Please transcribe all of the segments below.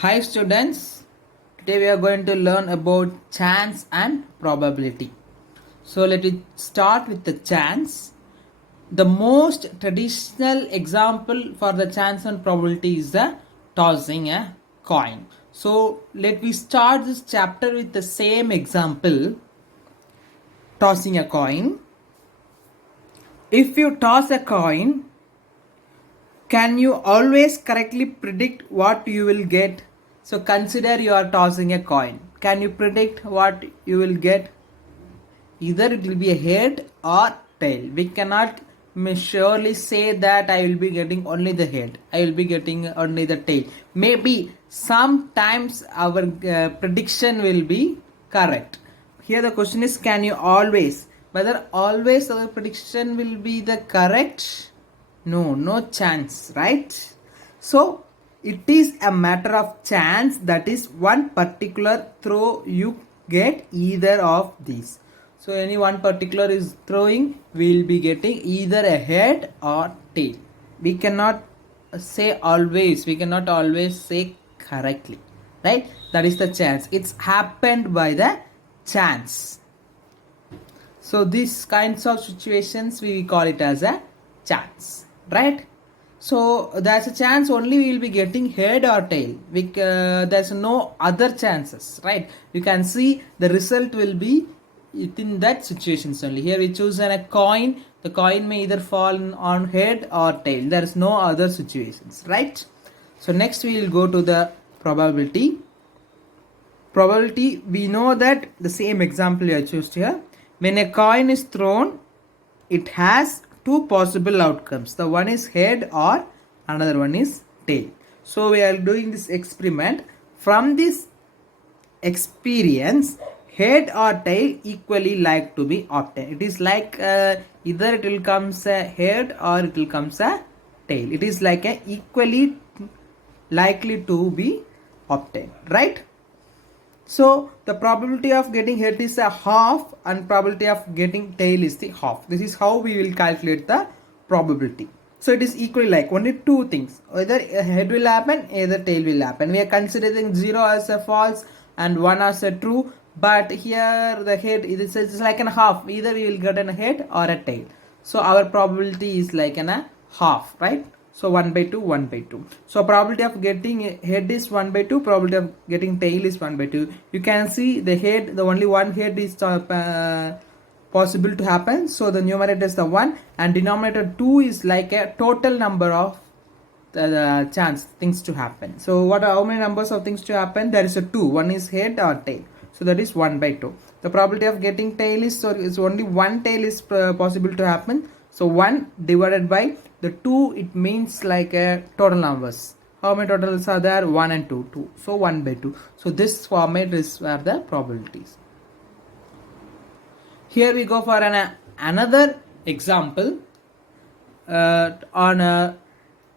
Hi students, today we are going to learn about chance and probability. So let us start with the chance. The most traditional example for the chance and probability is the tossing a coin. So let me start this chapter with the same example, tossing a coin. If you toss a coin, can you always correctly predict what you will get? So consider you are tossing a coin. Can you predict what you will get? Either it will be a head or tail. We cannot surely say that I will be getting only the head. I will be getting only the tail. Maybe sometimes our prediction will be correct. Here the question is, can you always? Whether always our prediction will be the correct? No chance, right? So it is a matter of chance, that is one particular throw you get either of these. So any one particular is throwing, we will be getting either a head or tail. We cannot say always, we cannot always say correctly, right? That is the chance. It's happened by the chance. So these kinds of situations we call it as a chance, right? So there's a chance only we will be getting head or tail. There's no other chances, right? You can see the result will be within that situations only. Here we choose a coin. The coin may either fall on head or tail. There is no other situations, right? So next we will go to the probability. Probability, we know that the same example I chose here. When a coin is thrown, it has two possible outcomes. The one is head or another one is tail. So we are doing this experiment. From this experience, head or tail equally like to be obtained. It is like either it will comes a head or it will comes a tail. It is like a equally likely to be obtained, right? So the probability of getting head is a half and probability of getting tail is the half. This is how we will calculate the probability. So it is equally like only two things. Either a head will happen, either tail will happen. We are considering 0 as a false and 1 as a true. But here the head is like a half. Either we will get a head or a tail. So our probability is like a half, right? So 1 by 2, 1 by 2. So probability of getting head is 1 by 2, probability of getting tail is 1 by 2. You can see the head, the only one head is possible to happen. So the numerator is the 1 and denominator 2 is like a total number of the chance things to happen. So how many numbers of things to happen? There is a 2. One is head or tail. So that is 1 by 2. The probability of getting tail is, so it's only one tail is possible to happen. So 1 divided by the 2, it means like a total numbers. How many totals are there? 1 and 2. 2. So 1 by 2. So this format is where the probabilities. Here we go for another example on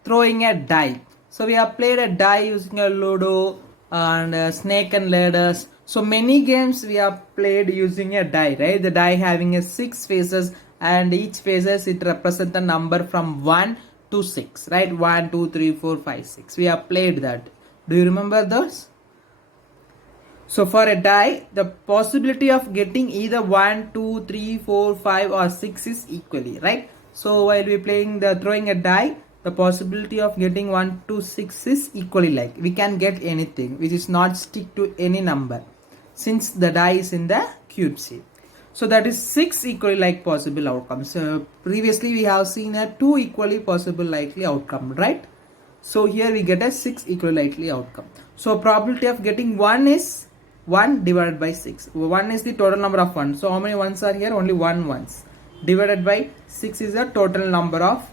throwing a die. So we have played a die using a Ludo and snake and ladders. So many games we have played using a die, right? The die having a 6 faces and each faces it represents a number from 1 to 6, right? 1, 2, 3, 4, 5, 6. We have played that. Do you remember those? So for a die, the possibility of getting either 1, 2, 3, 4, 5 or 6 is equally, right? So while we playing the throwing a die, the possibility of getting 1 to 6 is equally like. We can get anything which is not stick to any number since the die is in the cube shape. So that is 6 equally like possible outcomes. So previously we have seen a 2 equally possible likely outcome, right? So here we get a 6 equally likely outcome. So probability of getting 1 is 1 divided by 6. 1 is the total number of 1. So how many ones are here? Only 1 ones. Divided by 6 is the total number of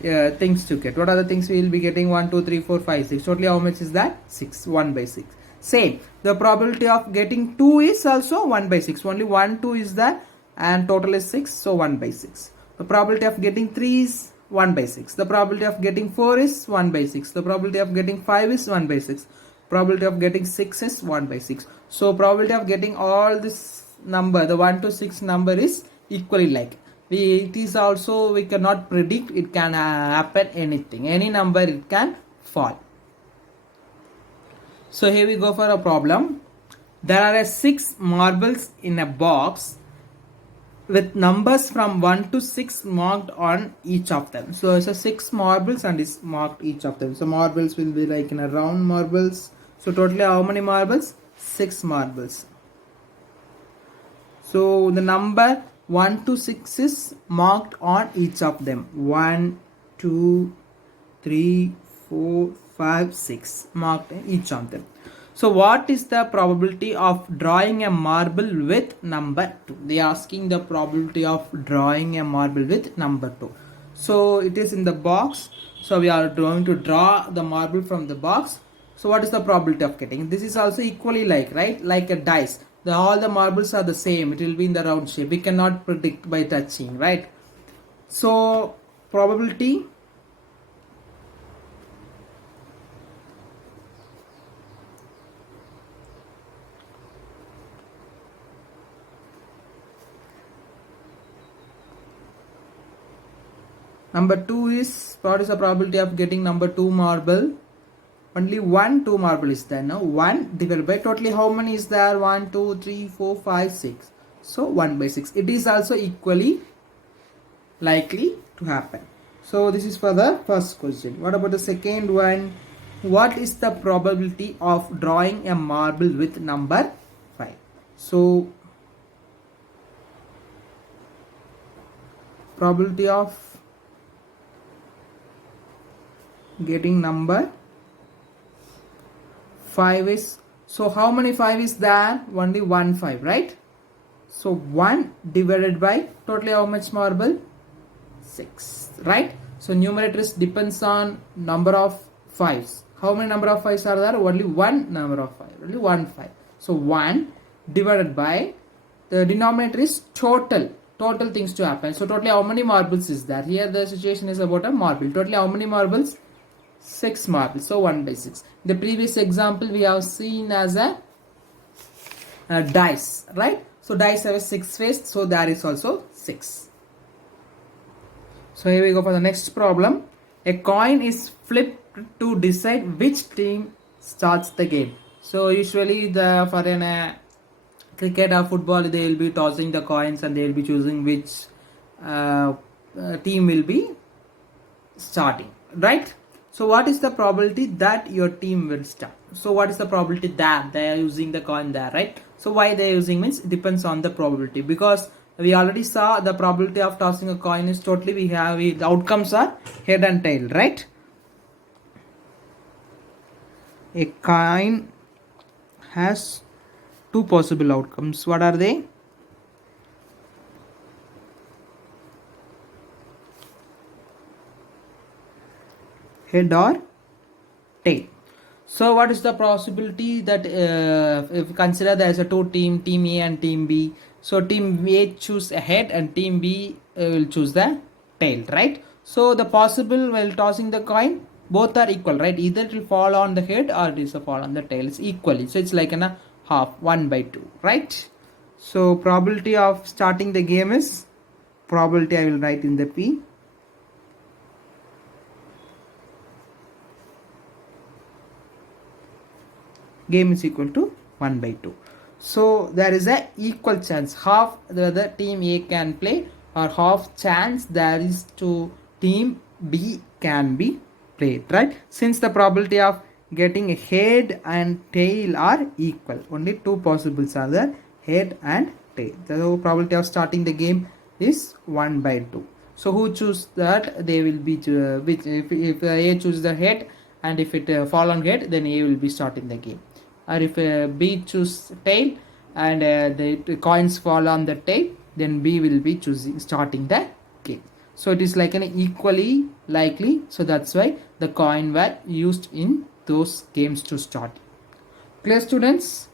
things to get. What are the things we will be getting? 1, 2, 3, 4, 5, 6. Totally how much is that? 6. 1 by 6. Same. The probability of getting 2 is also 1 by 6. Only 1, 2 is there and total is 6. So 1 by 6. The probability of getting 3 is 1 by 6. The probability of getting 4 is 1 by 6. The probability of getting 5 is 1 by 6. Probability of getting 6 is 1 by 6. So probability of getting all this number, the 1 to 6 number is equally like. It is also, we cannot predict, it can happen anything. Any number it can fall. So here we go for a problem. There are 6 marbles in a box with numbers from 1 to 6 marked on each of them. So it's a 6 marbles and it's marked each of them. So marbles will be like in a round marbles. So totally how many marbles? 6 marbles. So the number 1 to 6 is marked on each of them. 1, 2, 3, 4, 5, 6 marked in each of them. So what is the probability of drawing a marble with number 2? They are asking the probability of drawing a marble with number 2. So it is in the box. So we are going to draw the marble from the box. So what is the probability of getting? This is also equally like, right? Like a dice. All the marbles are the same. It will be in the round shape. We cannot predict by touching, right? So probability number 2 is, what is the probability of getting number 2 marble? Only 2 marble is there. Now 1 divided by totally how many is there? 1, 2, 3, 4, 5, 6. So 1 by 6. It is also equally likely to happen. So this is for the first question. What about the second one? What is the probability of drawing a marble with number 5? So probability of getting number 5 is, so how many 5 is there? Only 1 5, right? So 1 divided by totally how much marble? 6, right? So numerator depends on number of 5s. How many number of 5s are there? Only 1 number of 5, only 1 5. So 1 divided by, the denominator is total things to happen. So totally how many marbles is there? Here the situation is about a marble. Totally how many marbles? 6 marbles. So 1 by 6. The previous example we have seen as a dice, right? So dice have a 6 face, so there is also 6. So here we go for the next problem. A coin is flipped to decide which team starts the game. So usually for an cricket or football, they will be tossing the coins and they will be choosing which team will be starting, right? So what is the probability that your team will start? So what is the probability that they are using the coin there, right? So why they are using means it depends on the probability, because we already saw the probability of tossing a coin is totally the outcomes are head and tail, right? A coin has 2 possible outcomes. What are they? Head or tail. So what is the possibility that if we consider there is a 2 team A and team B. So team A choose a head and team B will choose the tail, right? So the possible while tossing the coin, both are equal, right? Either it will fall on the head or it will fall on the tail. It's equally. So it's like a half, 1 by 2, right? So probability of starting the game is, probability I will write in the P. Game is equal to 1 by 2. So there is a equal chance, half the other team A can play or half chance there is to team B can be played, right? Since the probability of getting a head and tail are equal, only 2 possibles are there, head and tail. The probability of starting the game is 1 by 2. So who choose that? They will be which if A choose the head and if it fall on head, then A will be starting the game. Or if B choose tail and the coins fall on the tail, then B will be starting the game. So it is like an equally likely. So that's why the coin were used in those games to start. Clear, students?